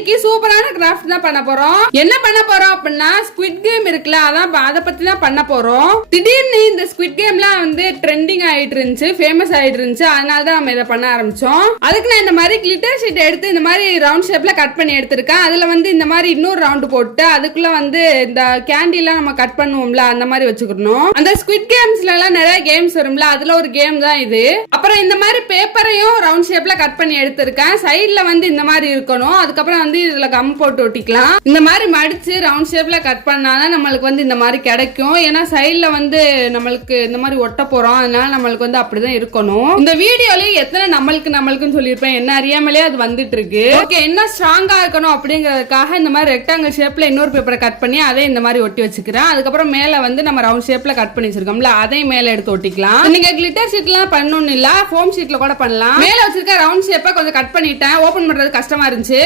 இன்னைக்கு சூப்பரான கிராஃப்ட் தான் பண்ண போறோம். என்ன பண்ண போறோம் அப்படின்னா ஸ்குவிட் கேம் இருக்குல்ல, அதான் அதை பத்தி தான் பண்ண போறோம். திடீர்னு இந்த ஸ்குவிட் கேம்லாம் வந்து ட்ரெண்டிங் ஆயிட்டு இருந்துச்சு, ஃபேமஸ் ஆயிட்டு இருந்துச்சு. அதனால தான் நம்ம இதை பண்ண ஆரம்பிச்சோம். அதுக்கு நான் இந்த மாதிரி கிளிட்டர் ஷீட் எடுத்து இந்த மாதிரி ரவுண்ட் ஷேப்ல கட் பண்ணி எடுத்திருக்கேன். அதுல வந்து இந்த மாதிரி இன்னொரு ரவுண்ட் போட்டு அதுக்குள்ள வந்து இந்த கேண்டி எல்லாம் நம்ம கட் பண்ணுவோம்ல, அந்த மாதிரி வச்சுக்கணும். அந்த ஸ்குவிட் கேம்ஸ்ல எல்லாம் நிறைய கேம்ஸ் வரும்ல, அதுல ஒரு கேம் தான் இது. அப்புறம் இந்த மாதிரி பேப்பரையும் ரவுண்ட் ஷேப்ல கட் பண்ணி எடுத்திருக்கேன். சைட்ல வந்து இந்த மாதிரி இருக்கணும். அதுக்கப்புறம் வந்து இதுல கம் போட்டு ஒட்டிக்கலாம். இந்த மாதிரி மடிச்சு ரவுண்ட் ஷேப்ல கட் பண்ணாதான் நம்மளுக்கு வந்து இந்த மாதிரி கிடைக்கும். ஏன்னா சைட்ல வந்து நம்மளுக்கு இந்த மாதிரி ஒட்ட போறோம், அதனால நம்மளுக்கு வந்து அப்படிதான் இருக்கணும். இந்த வீடியோலயே எத்தனை நம்மளுக்குன்னு சொல்லியிருப்பேன், என்ன அறியாமலே அது வந்துட்டு இருக்கு. ஓகே, என்ன ஸ்ட்ராங்கா இருக்கணும் அப்படிங்கறதுக்காக இந்த மாதிரி ரெக்டாங்கிள் ஷேப்ல இன்னொரு பேப்பரை கட் பண்ணி அதை இந்த மாதிரி ஒட்டி வச்சுக்கிறேன். அதுக்கப்புறம் மேல வந்து நம்ம ரவுண்ட் ஷேப்ல கட் பண்ணி வச்சிருக்கோம்ல, அதையும் மேல எடுத்து ஒட்டிக்கலாம். நீங்க கிளிட்டர் ஷீட் எல்லாம் பண்ணணும் இல்ல, ஃபோம் ஷீட்ல கூட பண்ணலாம். மேல வச்சிருக்க ரவுண்ட் ஷேப்பை கொஞ்சம் கட் பண்ணிட்டேன், ஓபன் பண்றது கஷ்டமா இருந்துச்சு.